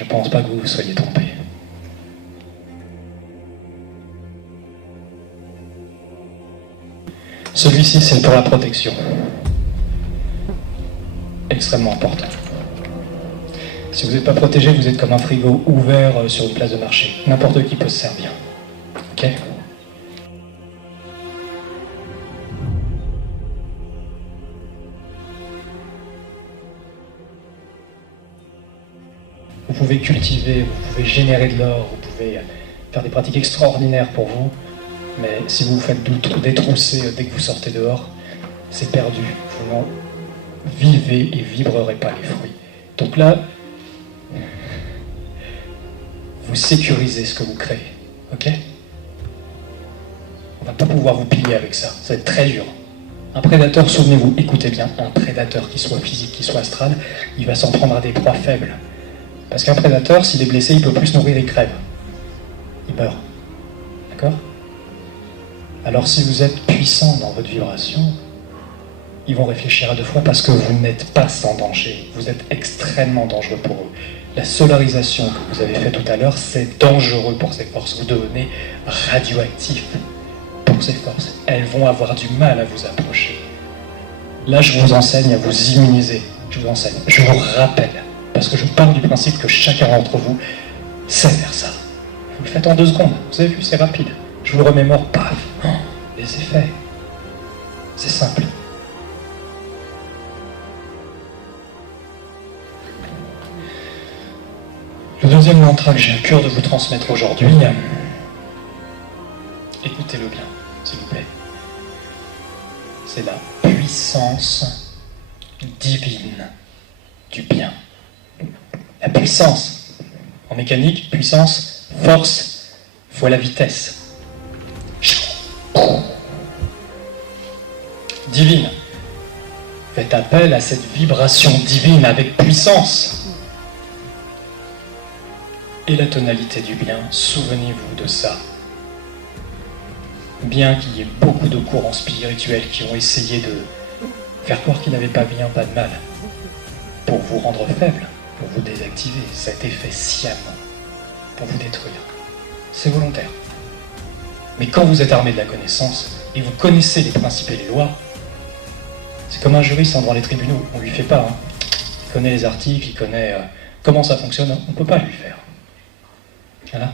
Je pense pas que vous vous soyez trompé. Celui-ci, c'est pour la protection. Extrêmement important. Si vous n'êtes pas protégé, vous êtes comme un frigo ouvert sur une place de marché. N'importe qui peut se servir. Ok ? Vous pouvez cultiver, vous pouvez générer de l'or, vous pouvez faire des pratiques extraordinaires pour vous, mais si vous vous faites détrousser dès que vous sortez dehors, c'est perdu. Vous n'en vivez et vibrerez pas les fruits. Donc là, vous sécurisez ce que vous créez, ok ? On va pas pouvoir vous piller avec ça, ça va être très dur. Un prédateur, souvenez-vous, écoutez bien, un prédateur qui soit physique, qui soit astral, il va s'en prendre à des proies faibles. Parce qu'un prédateur, s'il est blessé, il peut plus se nourrir, il crève. Il meurt. D'accord ? Alors si vous êtes puissant dans votre vibration, ils vont réfléchir à deux fois parce que vous n'êtes pas sans danger. Vous êtes extrêmement dangereux pour eux. La solarisation que vous avez faite tout à l'heure, c'est dangereux pour ces forces. Vous devenez radioactif pour ces forces. Elles vont avoir du mal à vous approcher. Là, je vous enseigne à vous immuniser. Je vous enseigne. Je vous rappelle. Parce que je pars du principe que chacun d'entre vous sait faire ça. Vous le faites en 2 secondes. Vous avez vu, c'est rapide. Je vous le remémore, paf. Oh, et c'est fait. C'est simple. Le deuxième mantra que j'ai à cœur de vous transmettre aujourd'hui, écoutez-le bien, s'il vous plaît. C'est la puissance divine du bien. La puissance. En mécanique, puissance, force, fois la vitesse. Divine. Faites appel à cette vibration divine avec puissance. Et la tonalité du bien, souvenez-vous de ça. Bien qu'il y ait beaucoup de courants spirituels qui ont essayé de faire croire qu'il n'avait pas bien, pas de mal, pour vous rendre faible, pour vous désactiver, cet effet sciemment, pour vous détruire. C'est volontaire. Mais quand vous êtes armé de la connaissance, et vous connaissez les principes et les lois, c'est comme un juriste devant les tribunaux, on ne lui fait pas. Hein. Il connaît les articles, il connaît comment ça fonctionne, on ne peut pas lui faire. Voilà.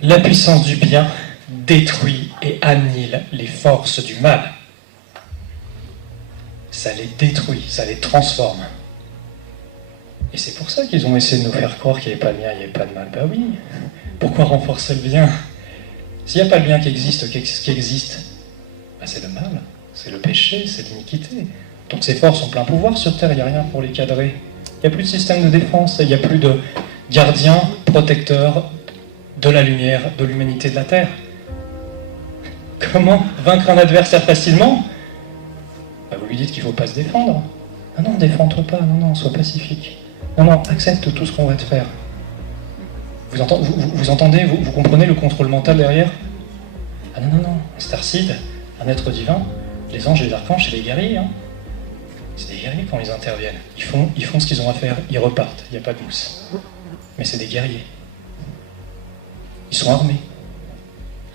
La puissance du bien détruit et annihile les forces du mal. Ça les détruit, ça les transforme. Et c'est pour ça qu'ils ont essayé de nous faire croire qu'il n'y avait pas de bien, il n'y avait pas de mal. Ben oui, pourquoi renforcer le bien ? S'il n'y a pas le bien qui existe, qu'est-ce qui existe ? Ben c'est le mal, c'est le péché, c'est l'iniquité. Donc ces forces ont plein pouvoir sur Terre, il n'y a rien pour les cadrer. Il n'y a plus de système de défense, il n'y a plus de gardiens, protecteurs de la lumière, de l'humanité, de la Terre. Comment vaincre un adversaire facilement ? Ben vous lui dites qu'il ne faut pas se défendre. Ah non, défends-toi pas, non, sois pacifique. Non, accepte tout ce qu'on va te faire. Vous entendez, vous comprenez le contrôle mental derrière ? Ah non, un starcide, un être divin, les anges et les archanges, c'est des guerriers. Hein. C'est des guerriers quand ils interviennent. Ils font ce qu'ils ont à faire, ils repartent, il n'y a pas de mousse. Mais c'est des guerriers. Ils sont armés.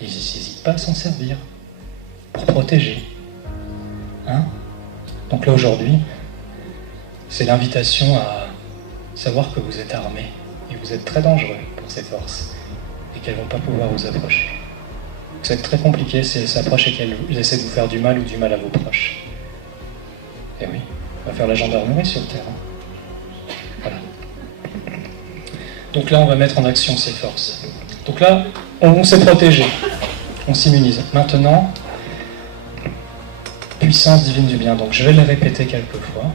Ils n'hésitent pas à s'en servir pour protéger. Hein ? Donc là aujourd'hui, c'est l'invitation à savoir que vous êtes armés et vous êtes très dangereux pour ces forces et qu'elles ne vont pas pouvoir vous approcher. Ça va être très compliqué si elles s'approchent et qu'elles essaient de vous faire du mal ou du mal à vos proches. Et oui, on va faire la gendarmerie sur Terre. Hein. Voilà. Donc là, on va mettre en action ces forces. Donc là, on s'est protégé, on s'immunise. Maintenant, puissance divine du bien. Donc je vais le répéter quelques fois.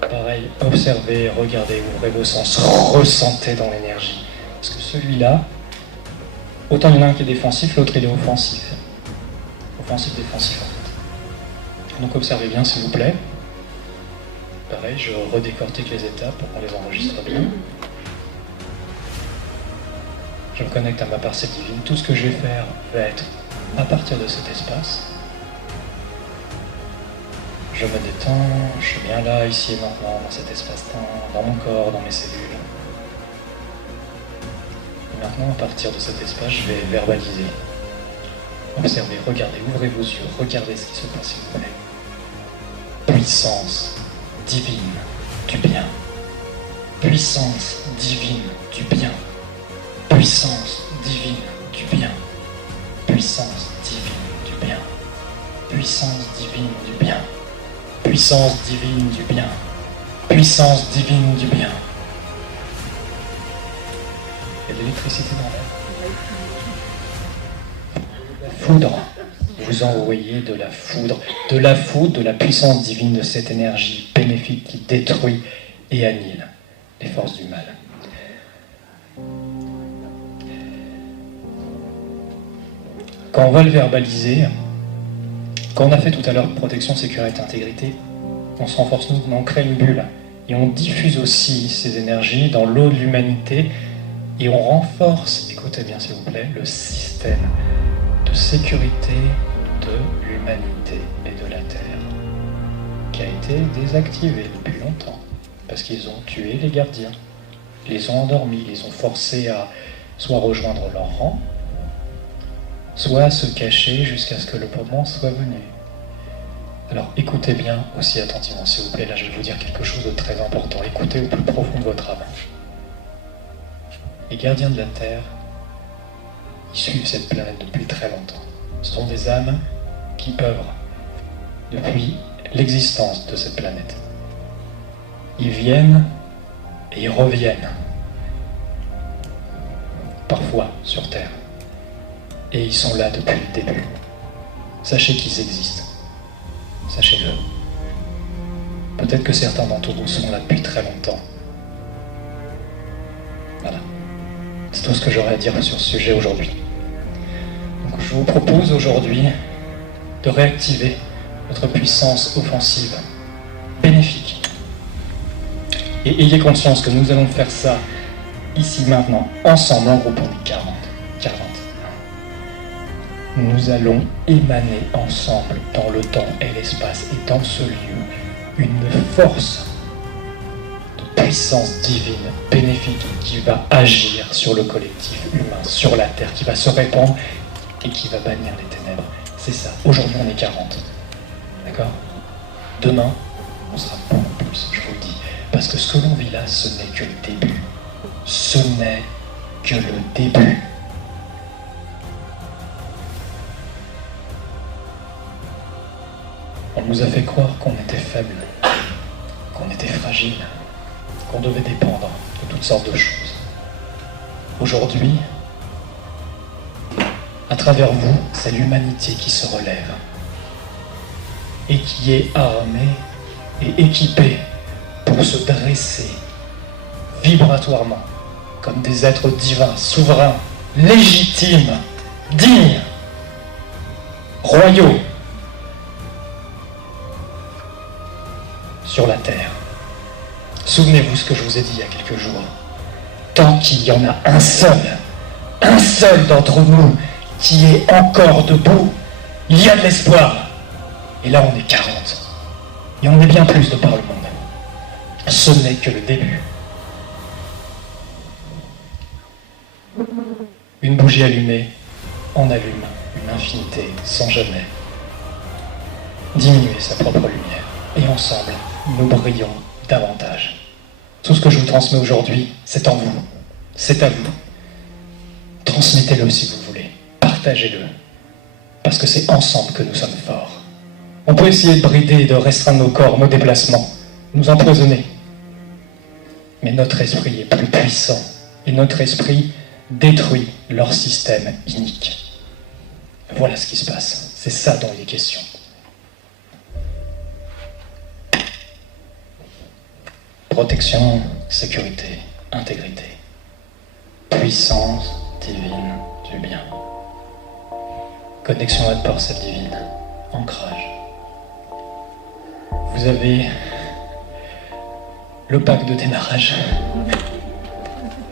Pareil, observez, regardez, ouvrez vos sens, ressentez dans l'énergie. Parce que celui-là, autant il y en a un qui est défensif, l'autre il est offensif. Offensif, défensif en fait. Donc observez bien s'il vous plaît. Pareil, je redécortique les étapes pour qu'on les enregistre bien. Je me connecte à ma parcelle divine. Tout ce que je vais faire va être à partir de cet espace. Je me détends, je suis bien là, ici et maintenant, dans cet espace-temps, dans mon corps, dans mes cellules. Maintenant, à partir de cet espace, je vais verbaliser. Observez, regardez, ouvrez vos yeux, regardez ce qui se passe, s'il vous plaît. Puissance divine du bien. Puissance divine du bien. Puissance divine du bien. Puissance divine du bien. Puissance divine du bien. Puissance divine du bien. Puissance divine du bien. Il y a de l'électricité dans l'air. La foudre. Vous envoyez de la foudre, de la puissance divine de cette énergie bénéfique qui détruit et annihile les forces du mal. Quand on va le verbaliser, quand on a fait tout à l'heure protection, sécurité, intégrité, on se renforce nous, on crée une bulle et on diffuse aussi ces énergies dans l'eau de l'humanité et on renforce, écoutez bien s'il vous plaît, le système de sécurité de l'humanité et de la Terre qui a été désactivé depuis longtemps parce qu'ils ont tué les gardiens, ils les ont endormis, ils les ont forcés à soit rejoindre leur rang, soit à se cacher jusqu'à ce que le moment soit venu. Alors écoutez bien aussi attentivement s'il vous plaît, là je vais vous dire quelque chose de très important, écoutez au plus profond de votre âme. Les gardiens de la Terre, ils suivent cette planète depuis très longtemps. Ce sont des âmes qui œuvrent depuis l'existence de cette planète. Ils viennent et ils reviennent, parfois sur Terre. Et ils sont là depuis le début. Sachez qu'ils existent. Sachez-le. Peut-être que certains d'entre vous sont là depuis très longtemps. Voilà. C'est tout ce que j'aurais à dire sur ce sujet aujourd'hui. Donc je vous propose aujourd'hui de réactiver votre puissance offensive, bénéfique. Et ayez conscience que nous allons faire ça ici, maintenant, ensemble, en groupe, on est 40. Nous allons émaner ensemble dans le temps et l'espace et dans ce lieu une force de puissance divine, bénéfique, qui va agir sur le collectif humain, sur la Terre, qui va se répandre et qui va bannir les ténèbres. C'est ça. Aujourd'hui, on est 40. D'accord ? Demain, on sera beaucoup plus, je vous le dis. Parce que ce que l'on vit là, ce n'est que le début. Ce n'est que le début. On nous a fait croire qu'on était faible, qu'on était fragile, qu'on devait dépendre de toutes sortes de choses. Aujourd'hui, à travers vous, c'est l'humanité qui se relève et qui est armée et équipée pour se dresser vibratoirement comme des êtres divins, souverains, légitimes, dignes, royaux sur la Terre. Souvenez-vous ce que je vous ai dit il y a quelques jours. Tant qu'il y en a un seul d'entre nous qui est encore debout, il y a de l'espoir. Et là, on est 40. Et on est bien plus de par le monde. Ce n'est que le début. Une bougie allumée en allume une infinité sans jamais diminuer sa propre lumière. Et ensemble, nous brillons davantage. Tout ce que je vous transmets aujourd'hui, c'est en vous. C'est à vous. Transmettez-le si vous voulez. Partagez-le. Parce que c'est ensemble que nous sommes forts. On peut essayer de brider et de restreindre nos corps, nos déplacements, nous empoisonner. Mais notre esprit est plus puissant. Et notre esprit détruit leur système inique. Voilà ce qui se passe. C'est ça dont il est question. Protection, sécurité, intégrité. Puissance divine du bien. Connexion à parcelle divine. Ancrage. Vous avez le pack de démarrage.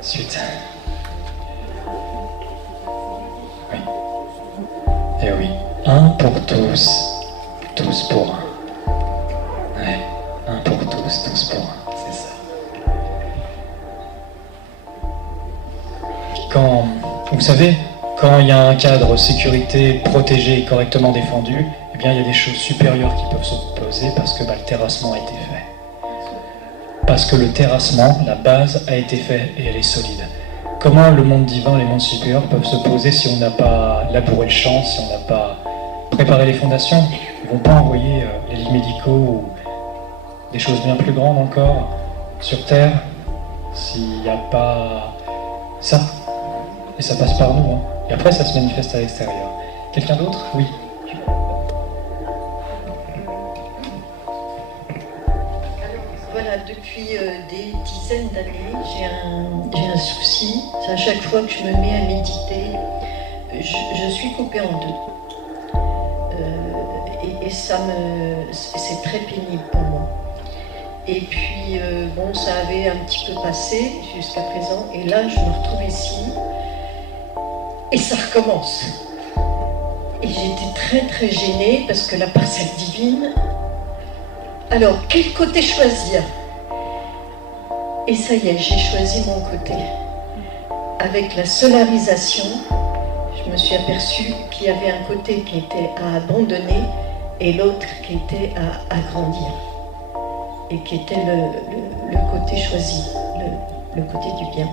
Suite. Oui. Et oui. Un pour tous, tous pour un. Ouais. Un pour tous, tous pour un. C'est ça. quand, vous savez, quand il y a un cadre sécurité protégé et correctement défendu, eh bien il y a des choses supérieures qui peuvent se poser parce que le terrassement a été fait. Parce que le terrassement, la base, a été faite et elle est solide. Comment le monde divin, les mondes supérieurs peuvent se poser si on n'a pas labouré le champ, si on n'a pas préparé les fondations? Ils ne vont pas envoyer les lits médicaux ou des choses bien plus grandes encore sur Terre s'il n'y a pas ça. Et ça passe par nous. Hein. Et après, ça se manifeste à l'extérieur. Quelqu'un d'autre? Oui. Voilà, depuis des dizaines d'années, j'ai un souci. C'est à chaque fois que je me mets à méditer, je suis coupée en deux. Et c'est très pénible pour moi. Et puis, bon, ça avait un petit peu passé jusqu'à présent. Et là, je me retrouve ici. Et ça recommence. Et j'étais très très gênée parce que la parcelle divine... Alors, quel côté choisir? Et ça y est, j'ai choisi mon côté. Avec la solarisation, je me suis aperçue qu'il y avait un côté qui était à abandonner et l'autre qui était à agrandir. Et qui était le côté choisi, le côté du bien.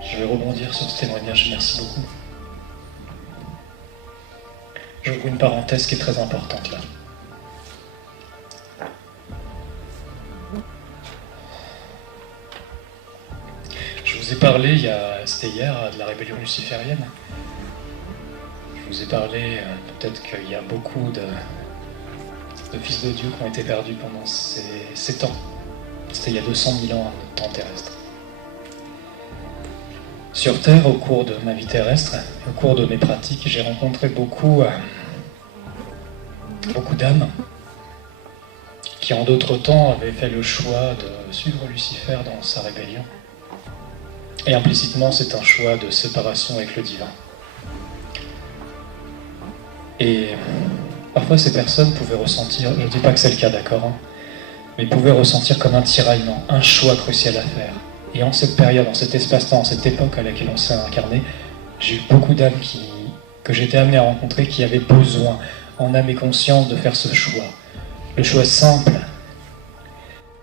Je vais rebondir sur ce témoignage, merci beaucoup. J'ouvre une parenthèse qui est très importante là. Je vous ai parlé, c'était hier, de la rébellion luciférienne. Je vous ai parlé, peut-être qu'il y a beaucoup de fils de Dieu qui ont été perdus pendant ces temps. C'était il y a 200 000 ans à notre temps terrestre. Sur Terre, au cours de ma vie terrestre, au cours de mes pratiques, j'ai rencontré beaucoup d'âmes qui en d'autres temps avaient fait le choix de suivre Lucifer dans sa rébellion. Et implicitement, c'est un choix de séparation avec le divin. Et parfois, ces personnes pouvaient ressentir, je ne dis pas que c'est le cas, d'accord, hein, mais pouvaient ressentir comme un tiraillement, un choix crucial à faire. Et en cette période, en cet espace-temps, en cette époque à laquelle on s'est incarné, j'ai eu beaucoup d'âmes que j'étais amené à rencontrer qui avaient besoin, en âme et conscience, de faire ce choix. Le choix simple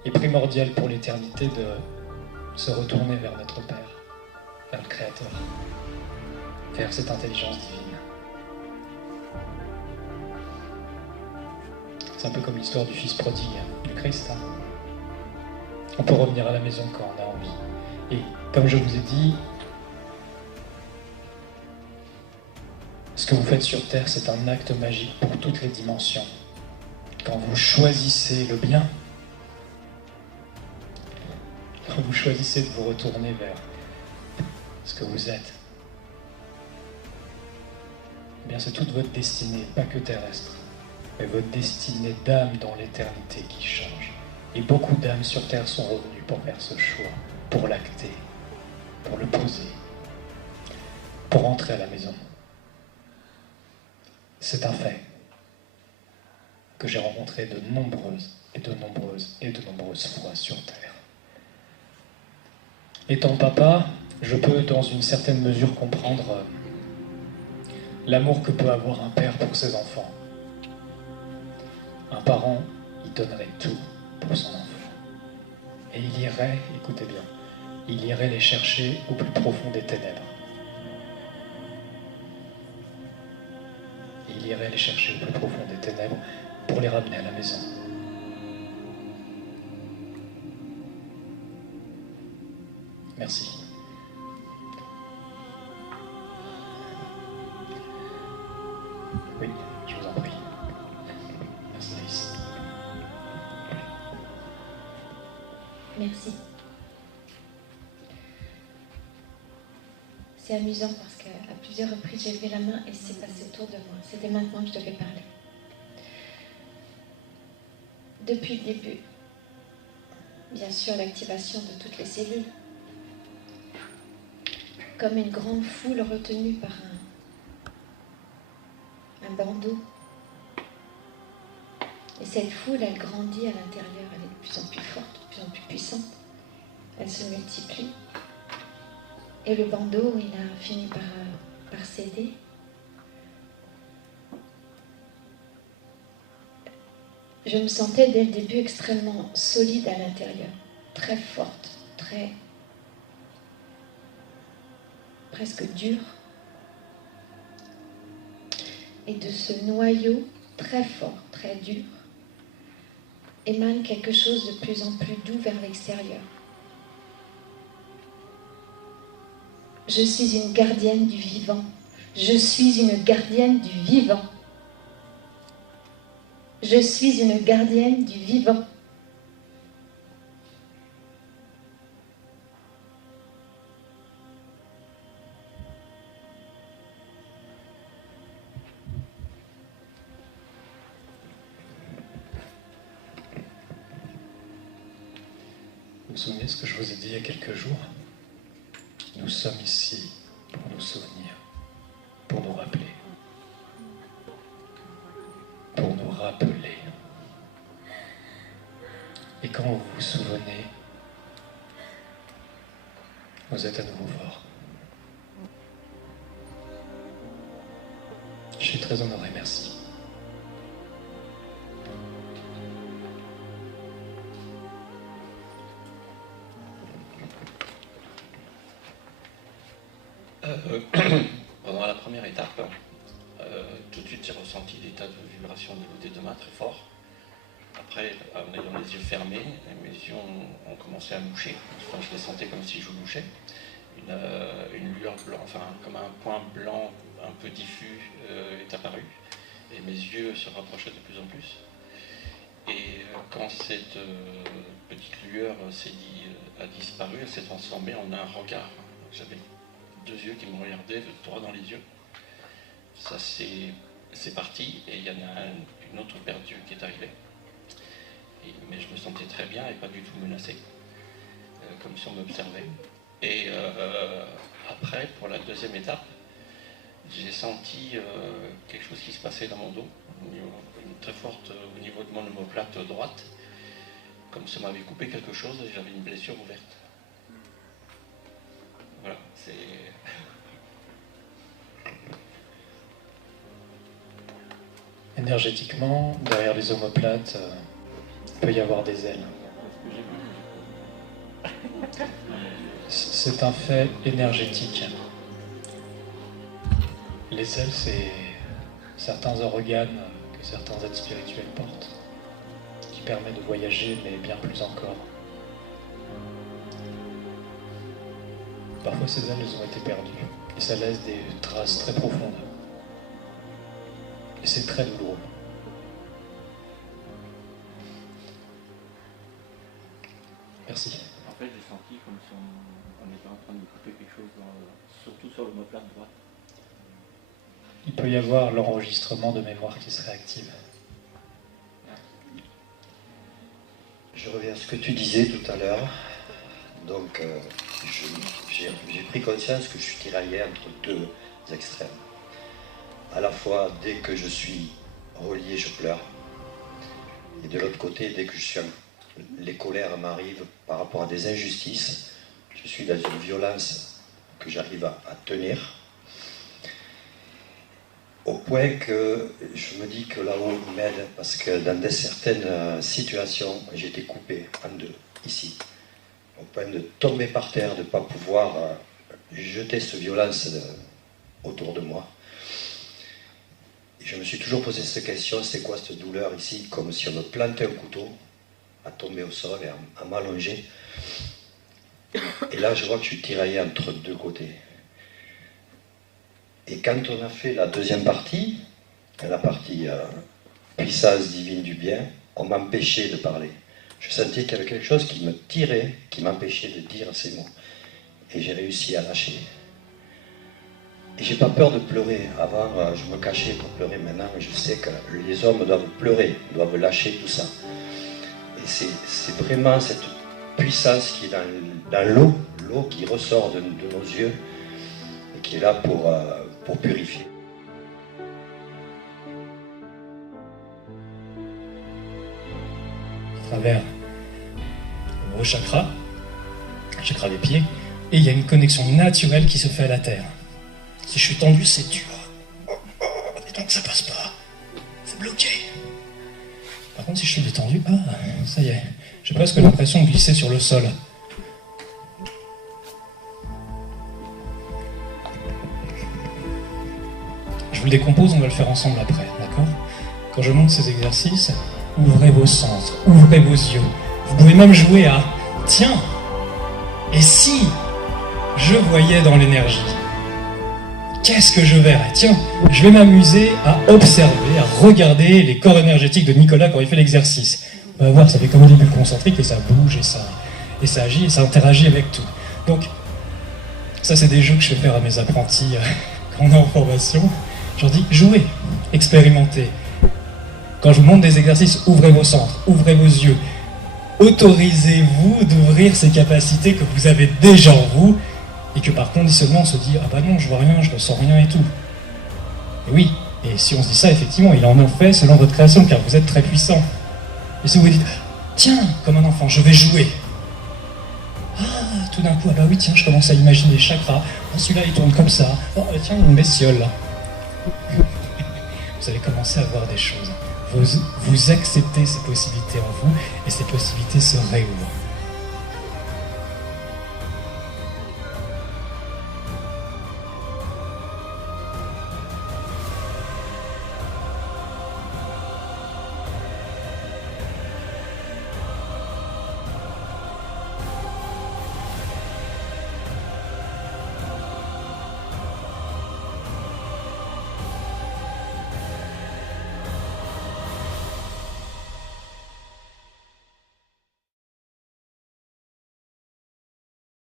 et primordial pour l'éternité de se retourner vers notre Père, vers le Créateur, vers cette intelligence divine. C'est un peu comme l'histoire du Fils prodigue, du Christ. Hein. On peut revenir à la maison quand on a envie. Et comme je vous ai dit, ce que vous faites sur Terre, c'est un acte magique pour toutes les dimensions. Quand vous choisissez le bien, quand vous choisissez de vous retourner vers ce que vous êtes, eh bien c'est toute votre destinée, pas que terrestre, mais votre destinée d'âme dans l'éternité qui change. Et beaucoup d'âmes sur Terre sont revenues pour faire ce choix, pour l'acter, pour le poser, pour rentrer à la maison. C'est un fait que j'ai rencontré de nombreuses et de nombreuses et de nombreuses fois sur Terre. Étant papa, je peux dans une certaine mesure comprendre l'amour que peut avoir un père pour ses enfants. Un parent, il donnerait tout pour son enfant. Et il irait, écoutez bien, il irait les chercher au plus profond des ténèbres. Il irait les chercher au plus profond des ténèbres pour les ramener à la maison. Merci. Oui, je vous en prie. Merci, Alice. Merci. C'est amusant parce qu'à plusieurs reprises, j'ai levé la main et c'est passé autour de moi. C'était maintenant que je devais parler. Depuis le début, bien sûr, l'activation de toutes les cellules, comme une grande foule retenue par un bandeau. Et cette foule, elle grandit à l'intérieur, elle est de plus en plus forte, de plus en plus puissante. Elle se multiplie. Et le bandeau, il a fini par céder. Je me sentais dès le début extrêmement solide à l'intérieur, très forte, très presque dure. Et de ce noyau très fort, très dur, émane quelque chose de plus en plus doux vers l'extérieur. Je suis une gardienne du vivant. Je suis une gardienne du vivant. Je suis une gardienne du vivant. Vous vous souvenez de ce que je vous ai dit il y a quelques jours? Nous sommes ici pour nous souvenir, pour nous rappeler. Pour nous rappeler. Et quand vous vous souvenez, vous êtes à nouveau fort. Je suis très honoré, merci. Pendant la première étape, tout de suite j'ai ressenti des tas de vibrations au niveau des deux mains très fort. Après, en ayant les yeux fermés, mes yeux ont commencé à loucher. Enfin, je les sentais comme si je louchais. Une lueur blanche, enfin comme un point blanc un peu diffus est apparu. Et mes yeux se rapprochaient de plus en plus. Et quand cette petite lueur a disparu, elle s'est transformée en un regard. J'avais deux yeux qui me regardaient droit dans les yeux. Ça c'est parti et il y en a une autre paire d'yeux qui est arrivée. Mais je me sentais très bien et pas du tout menacé, comme si on m'observait. Et après, pour la deuxième étape, j'ai senti quelque chose qui se passait dans mon dos, très forte au niveau de mon omoplate droite, comme si on m'avait coupé quelque chose et j'avais une blessure ouverte. Voilà, c'est... Énergétiquement, derrière les omoplates, il peut y avoir des ailes. C'est un fait énergétique. Les ailes, c'est certains organes que certains êtres spirituels portent, qui permet de voyager, mais bien plus encore. Parfois, ces ailes, elles ont été perdues, et ça laisse des traces très profondes. Et c'est très douloureux. Merci. En fait, j'ai senti comme si on était en train de couper quelque chose, surtout sur l'omoplate droite. Il peut y avoir l'enregistrement de mémoire qui se réactive. Je reviens à ce que tu disais tout à l'heure. Donc, j'ai pris conscience que je suis tiraillé entre deux extrêmes. À la fois, dès que je suis relié, je pleure. Et de l'autre côté, dès que les colères m'arrivent par rapport à des injustices, je suis dans une violence que j'arrive à tenir. Au point que je me dis que là-haut, il m'aide, parce que dans certaines situations, j'ai été coupé en deux, ici. Au point de tomber par terre, de ne pas pouvoir jeter cette violence autour de moi. Et je me suis toujours posé cette question, c'est quoi cette douleur ici? Comme si on me plantait un couteau, à tomber au sol et à m'allonger. Et là, je vois que je suis tiraillé entre deux côtés. Et quand on a fait la deuxième partie, la partie puissance divine du bien, on m'empêchait de parler. Je sentais qu'il y avait quelque chose qui me tirait, qui m'empêchait de dire ces mots. Et j'ai réussi à lâcher. Et j'ai pas peur de pleurer. Avant, je me cachais pour pleurer. Maintenant, je sais que les hommes doivent pleurer, doivent lâcher tout ça. Et c'est vraiment cette puissance qui est dans l'eau qui ressort de nos yeux et qui est là pour purifier. À travers vos chakras, chakra des pieds, et il y a une connexion naturelle qui se fait à la terre. Si je suis tendu, c'est dur. Et donc ça passe pas. C'est bloqué. Par contre, si je suis détendu, ça y est, j'ai presque l'impression de glisser sur le sol. Je vous le décompose, on va le faire ensemble après, d'accord? Quand je montre ces exercices, ouvrez vos sens, ouvrez vos yeux. Vous pouvez même jouer à « Tiens, et si je voyais dans l'énergie, qu'est-ce que je verrais? Tiens, je vais m'amuser à observer, à regarder les corps énergétiques de Nicolas quand il fait l'exercice. On va voir, ça fait comme des bulles concentriques et ça bouge et ça agit et ça interagit avec tout. Donc, ça c'est des jeux que je fais faire à mes apprentis quand on est en formation. Je leur dis, jouez, expérimentez. Quand je vous montre des exercices, ouvrez vos centres, ouvrez vos yeux. Autorisez-vous d'ouvrir ces capacités que vous avez déjà en vous et que par conditionnement on se dit, ah bah non, je vois rien, je ressens rien et tout. Et oui, et si on se dit ça, effectivement, il en a fait selon votre création, car vous êtes très puissant. Et si vous vous dites, tiens, comme un enfant, je vais jouer. Tout d'un coup, ah bah oui, tiens, je commence à imaginer les chakras. Celui-là, il tourne comme ça. Oh, tiens, une bestiole, là. Vous allez commencer à voir des choses. Vous acceptez ces possibilités en vous, et ces possibilités se réouvrent.